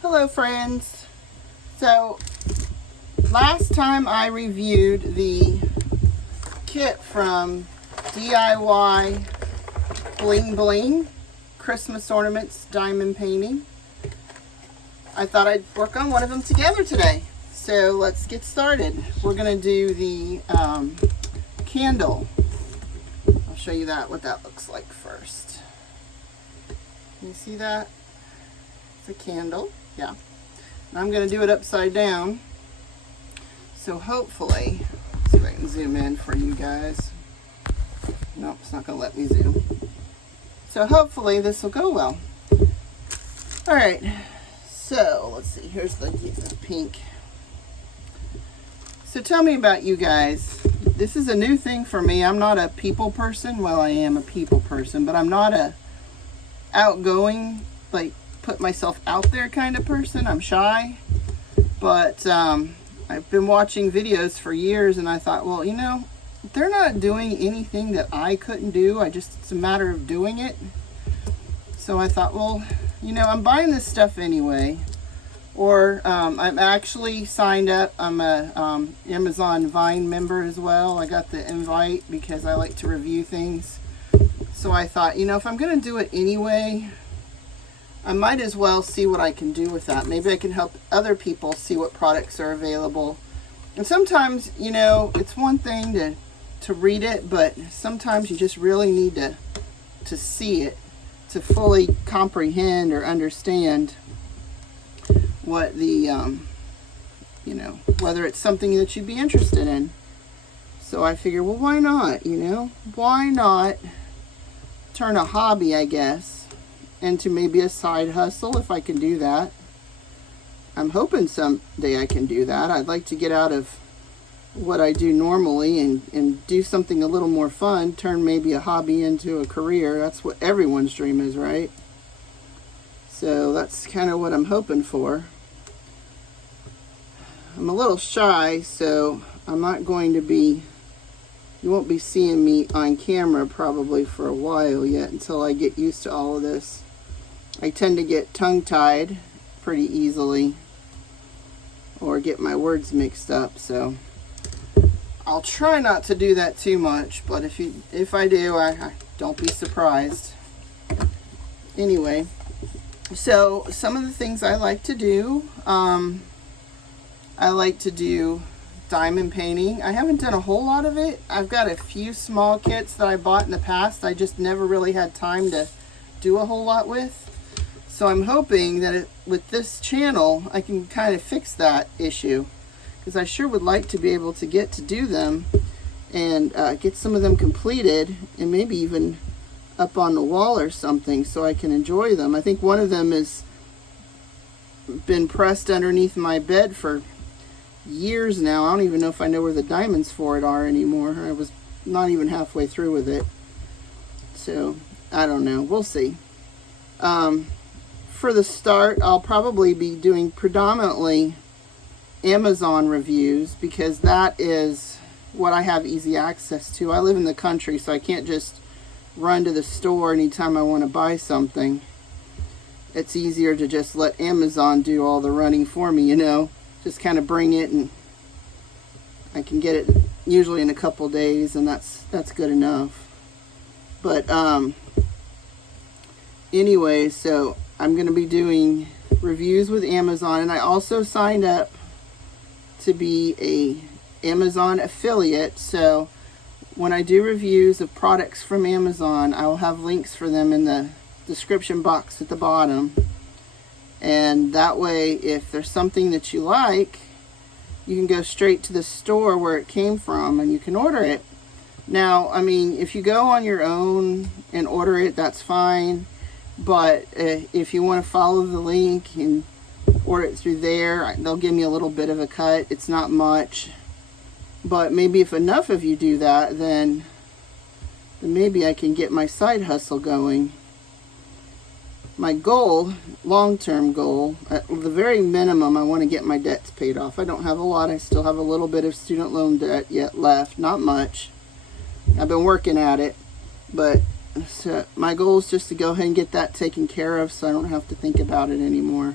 Hello friends. So last time I reviewed the kit from DIY Bling Bling Christmas Ornaments Diamond Painting. I thought I'd work on one of them together today. So let's get started. We're going to do the candle. I'll show you what that looks like first. Can you see that? It's a candle. Yeah. And I'm going to do it upside down. So hopefully, let's see if I can zoom in for you guys. Nope, it's not going to let me zoom. So hopefully this will go well. All right. So let's see. Here's the pink. So tell me about you guys. This is a new thing for me. I'm not a people person. Well, I am a people person, but I'm not a outgoing, like put myself out there kind of person. I'm shy. But I've been watching videos for years and I thought, well, you know, they're not doing anything that I couldn't do. It's a matter of doing it. So I thought, well, you know, I'm buying this stuff anyway. Or I'm actually signed up. I'm a Amazon Vine member as well. I got the invite because I like to review things. So I thought, you know, if I'm going to do it anyway, I might as well see what I can do with that. Maybe I can help other people see what products are available. And sometimes, you know, it's one thing to read it, but sometimes you just really need to see it to fully comprehend or understand what the, you know, whether it's something that you'd be interested in. So I figured, well, why not, you know? Why not turn a hobby, I guess, into maybe a side hustle if I can do that. I'm hoping someday I can do that. I'd like to get out of what I do normally and do something a little more fun, turn maybe a hobby into a career. That's what everyone's dream is, right? So that's kind of what I'm hoping for. I'm a little shy, so I'm not going to be, you won't be seeing me on camera probably for a while yet until I get used to all of this. I tend to get tongue-tied pretty easily or get my words mixed up, so I'll try not to do that too much, but if I do, I don't be surprised. Anyway, so some of the things I like to do, I like to do diamond painting. I haven't done a whole lot of it. I've got a few small kits that I bought in the past. I just never really had time to do a whole lot with. So I'm hoping that with this channel, I can kind of fix that issue, because I sure would like to be able to get to do them and get some of them completed and maybe even up on the wall or something so I can enjoy them. I think one of them has been pressed underneath my bed for years now. I don't even know if I know where the diamonds for it are anymore. I was not even halfway through with it. So, I don't know. We'll see. For the start, I'll probably be doing predominantly Amazon reviews because that is what I have easy access to. I live in the country, so I can't just run to the store anytime I want to buy something. It's easier to just let Amazon do all the running for me, you know. Just kind of bring it and I can get it usually in a couple days, and that's good enough. But anyway, so I'm going to be doing reviews with Amazon, and I also signed up to be a Amazon affiliate. So when I do reviews of products from Amazon, I will have links for them in the description box at the bottom. And that way, if there's something that you like, you can go straight to the store where it came from and you can order it. Now, I mean, if you go on your own and order it, that's fine. But if you want to follow the link and order it through there, they'll give me a little bit of a cut. It's not much. But maybe if enough of you do that, then maybe I can get my side hustle going. My goal, long-term goal, at the very minimum, I want to get my debts paid off. I don't have a lot. I still have a little bit of student loan debt yet left. Not much. I've been working at it. But so my goal is just to go ahead and get that taken care of so I don't have to think about it anymore.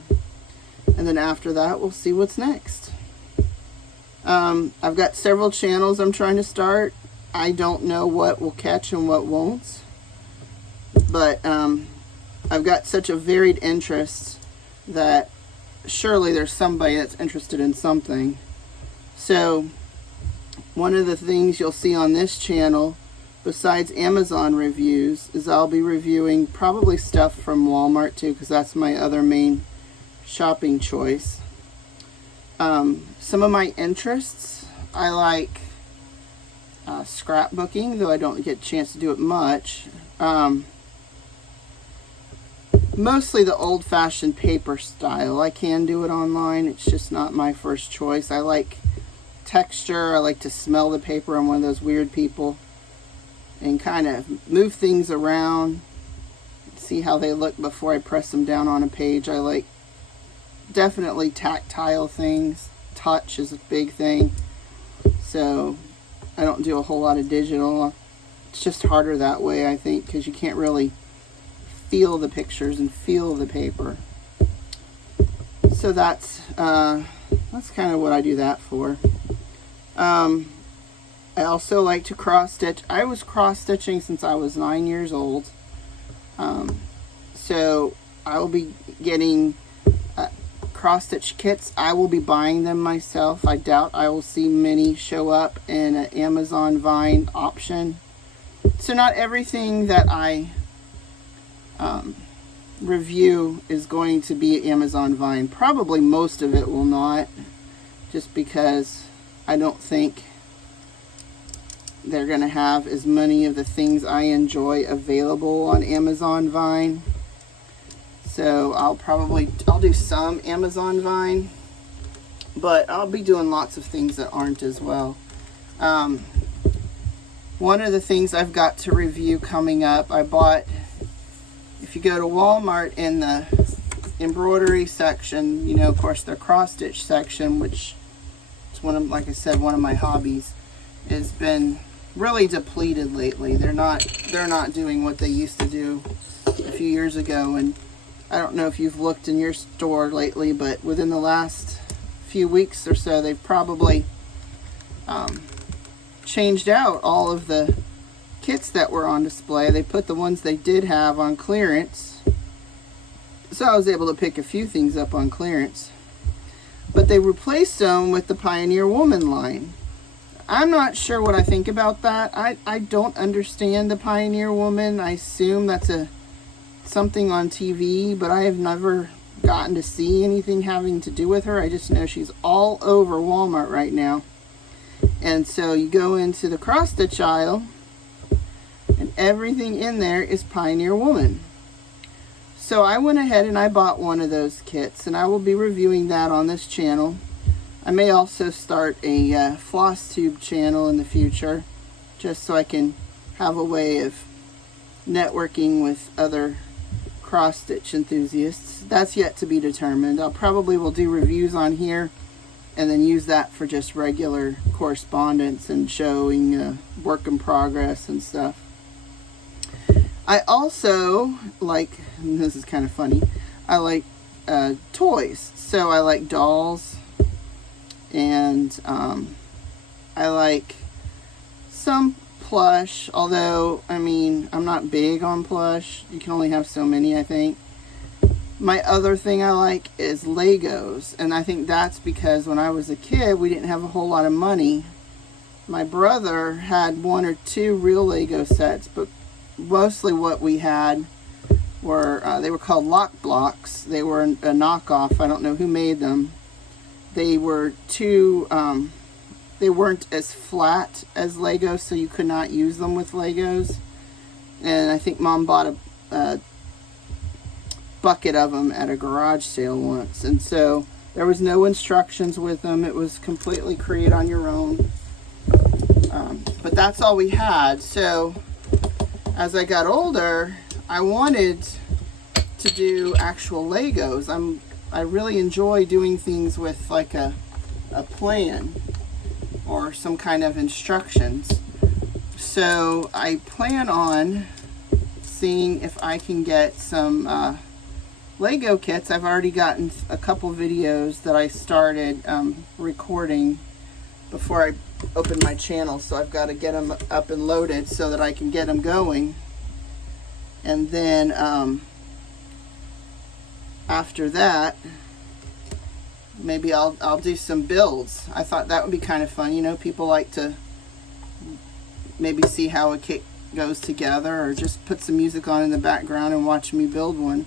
And then after that, we'll see what's next. I've got several channels I'm trying to start. I don't know what will catch and what won't. But I've got such a varied interest that surely there's somebody that's interested in something. So one of the things you'll see on this channel, besides Amazon reviews, is I'll be reviewing probably stuff from Walmart too, because that's my other main shopping choice. Some of my interests, I like scrapbooking, though I don't get a chance to do it much. Mostly the old-fashioned paper style. I can do it online, it's just not my first choice. I like texture, I like to smell the paper. I'm one of those weird people, and kind of move things around, see how they look before I press them down on a page. I like definitely tactile things. Touch is a big thing, so I don't do a whole lot of digital. It's just harder that way, I think, because you can't really feel the pictures and feel the paper. So that's kind of what I do that for. I also like to cross stitch. I was cross stitching since I was 9 years old. So I will be getting cross stitch kits. I will be buying them myself. I doubt I will see many show up in an Amazon Vine option. So not everything that I review is going to be Amazon Vine. Probably most of it will not, just because I don't think they're going to have as many of the things I enjoy available on Amazon Vine. So I'll do some Amazon Vine, but I'll be doing lots of things that aren't as well. One of the things I've got to review coming up, I bought, if you go to Walmart in the embroidery section, you know, of course, their cross stitch section, which is like I said, one of my hobbies, has been really depleted lately. They're not doing what they used to do a few years ago. And I don't know if you've looked in your store lately, but within the last few weeks or so, they've probably changed out all of the kits that were on display. They put the ones they did have on clearance, so I was able to pick a few things up on clearance, but they replaced them with the Pioneer Woman line. I'm not sure what I think about that. I don't understand the Pioneer Woman. I assume that's something on TV, but I have never gotten to see anything having to do with her. I just know she's all over Walmart right now. And so you go into the cross stitch aisle, and everything in there is Pioneer Woman. So I went ahead and I bought one of those kits, and I will be reviewing that on this channel. I may also start a floss tube channel in the future, just so I can have a way of networking with other cross stitch enthusiasts. That's yet to be determined. I'll probably will do reviews on here and then use that for just regular correspondence and showing work in progress and stuff. I also like, and this is kind of funny, I like toys. So I like dolls, and I like some plush, although, I mean, I'm not big on plush. You can only have so many, I think. My other thing I like is Legos, and I think that's because when I was a kid, we didn't have a whole lot of money. My brother had one or two real Lego sets, but mostly what we had were, they were called lock blocks. They were a knockoff. I don't know who made them. They were they weren't as flat as Legos, so you could not use them with Legos. And I think Mom bought a bucket of them at a garage sale once, and so there was no instructions with them. It was completely create on your own. But that's all we had. So as I got older, I wanted to do actual Legos. I really enjoy doing things with like a plan or some kind of instructions. So I plan on seeing if I can get some Lego kits, I've already gotten a couple videos that I started recording before I open my channel, so I've got to get them up and loaded so that I can get them going. And then after that, maybe I'll do some builds. I thought that would be kind of fun. You know, people like to maybe see how a kit goes together, or just put some music on in the background and watch me build one.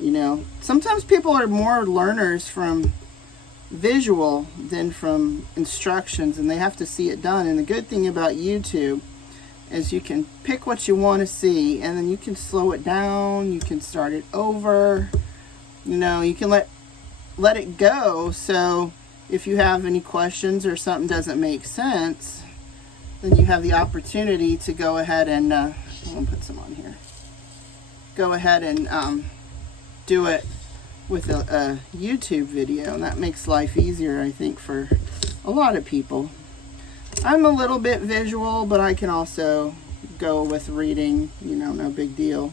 You know, sometimes people are more learners from visual than from instructions, and they have to see it done. And the good thing about YouTube is you can pick what you want to see, and then you can slow it down, you can start it over, you know, you can let it go. So if you have any questions or something doesn't make sense, then you have the opportunity to go ahead and I'm gonna put some on here. Go ahead and do it with a YouTube video, and that makes life easier, I think, for a lot of people. I'm a little bit visual, but I can also go with reading, you know, no big deal.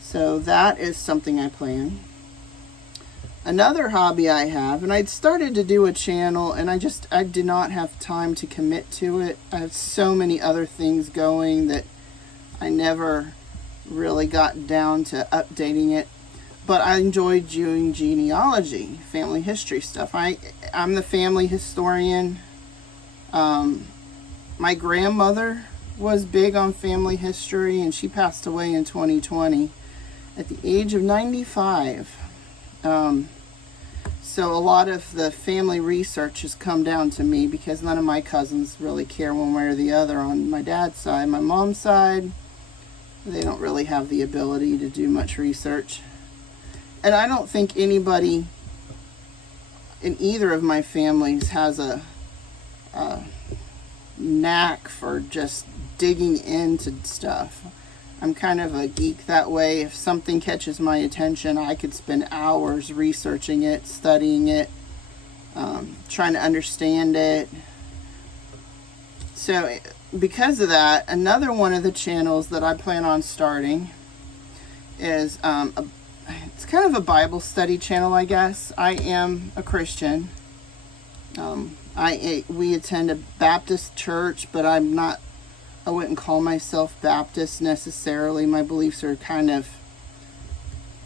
So that is something I plan. Another hobby I have, and I'd started to do a channel, and I did not have time to commit to it. I have so many other things going that I never really got down to updating it. But I enjoy doing genealogy, family history stuff. I'm the family historian. My grandmother was big on family history, and she passed away in 2020 at the age of 95. So a lot of the family research has come down to me, because none of my cousins really care one way or the other on my dad's side. My mom's side, they don't really have the ability to do much research. And I don't think anybody in either of my families has a knack for just digging into stuff. I'm kind of a geek that way. If something catches my attention, I could spend hours researching it, studying it, trying to understand it. So because of that, another one of the channels that I plan on starting is it's kind of a Bible study channel, I guess. I am a Christian. We attend a Baptist church, but I wouldn't call myself Baptist necessarily. My beliefs are kind of,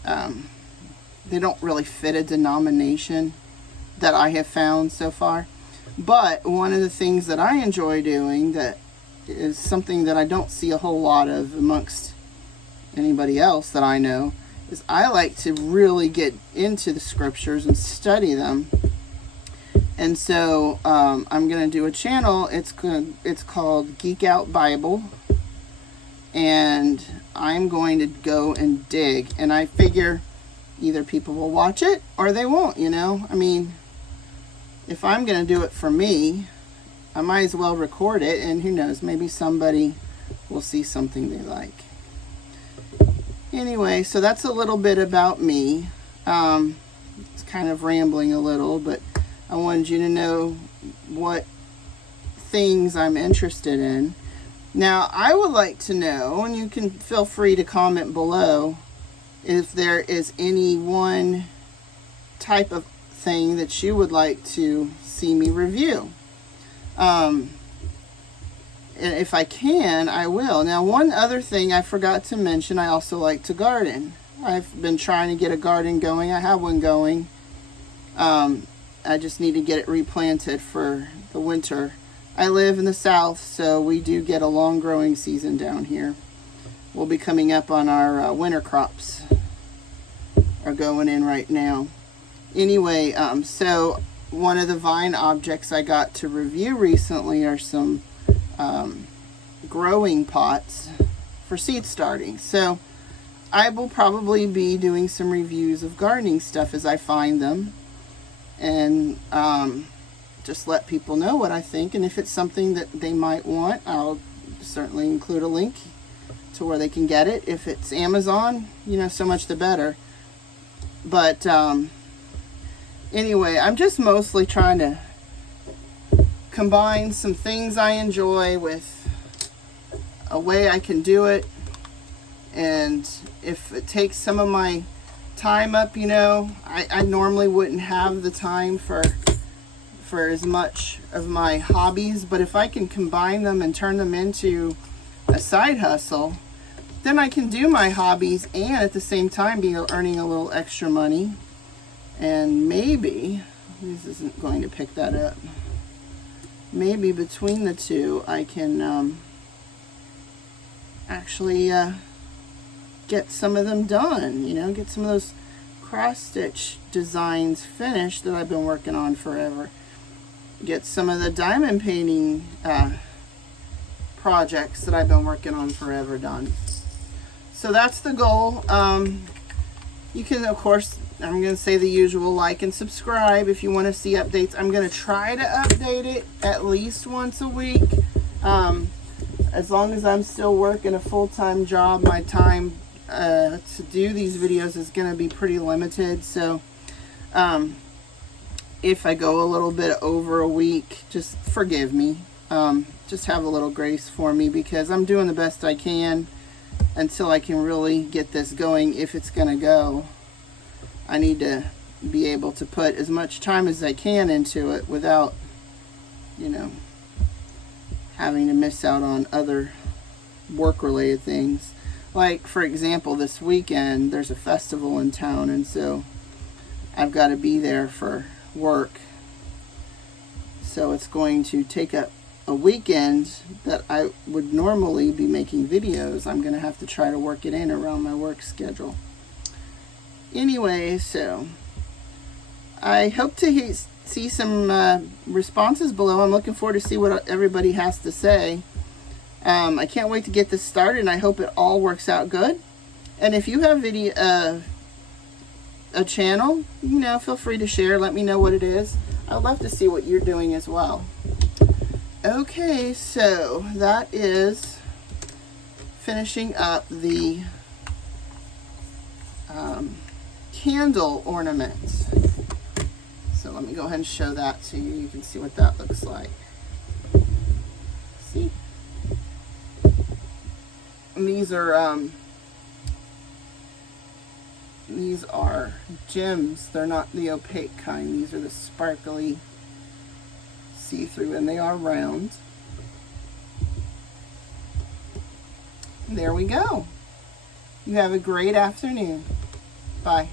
they don't really fit a denomination that I have found so far. But one of the things that I enjoy doing, that is something that I don't see a whole lot of amongst anybody else that I know, is I like to really get into the scriptures and study them. And so I'm going to do a channel. It's called Geek Out Bible, and I'm going to go and dig. And I figure either people will watch it or they won't, you know. I mean, if I'm going to do it for me, I might as well record it, and who knows, maybe somebody will see something they like. Anyway, so that's a little bit about me. It's kind of rambling a little, but I wanted you to know what things I'm interested in. Now, I would like to know, and you can feel free to comment below, if there is any one type of thing that you would like to see me review. And if I can, I will. Now, one other thing I forgot to mention, I also like to garden. I've been trying to get a garden going. I have one going. I just need to get it replanted for the winter. I live in the south, so we do get a long growing season down here. We'll be coming up on our winter crops are going in right now. Anyway, so one of the vine objects I got to review recently are some growing pots for seed starting. So I will probably be doing some reviews of gardening stuff as I find them, and just let people know what I think. And if it's something that they might want, I'll certainly include a link to where they can get it. If it's Amazon, you know, so much the better. But anyway, I'm just mostly trying to combine some things I enjoy with a way I can do it. And if it takes some of my time up, you know, I normally wouldn't have the time for as much of my hobbies, but if I can combine them and turn them into a side hustle, then I can do my hobbies and at the same time be earning a little extra money. And maybe, this isn't going to pick that up, maybe between the two I can actually get some of them done, you know, get some of those cross stitch designs finished that I've been working on forever. Get some of the diamond painting projects that I've been working on forever done. So that's the goal. You can, of course, I'm going to say the usual, like and subscribe if you want to see updates. I'm going to try to update it at least once a week. As long as I'm still working a full-time job, my time to do these videos is going to be pretty limited. So if I go a little bit over a week, just forgive me. Just have a little grace for me, because I'm doing the best I can until I can really get this going. If it's going to go, I need to be able to put as much time as I can into it without, you know, having to miss out on other work-related things. Like, for example, this weekend there's a festival in town, and so I've got to be there for work. So it's going to take up a weekend that I would normally be making videos. I'm going to have to try to work it in around my work schedule. Anyway, so I hope to see some responses below. I'm looking forward to see what everybody has to say. I can't wait to get this started, and I hope it all works out good. And if you have a channel, you know, feel free to share. Let me know what it is. I'd love to see what you're doing as well. Okay, so that is finishing up the candle ornaments. So let me go ahead and show that to you. You can see what that looks like. See? And these are gems. They're not the opaque kind. These are the sparkly see-through, and they are round. There we go. You have a great afternoon. Bye.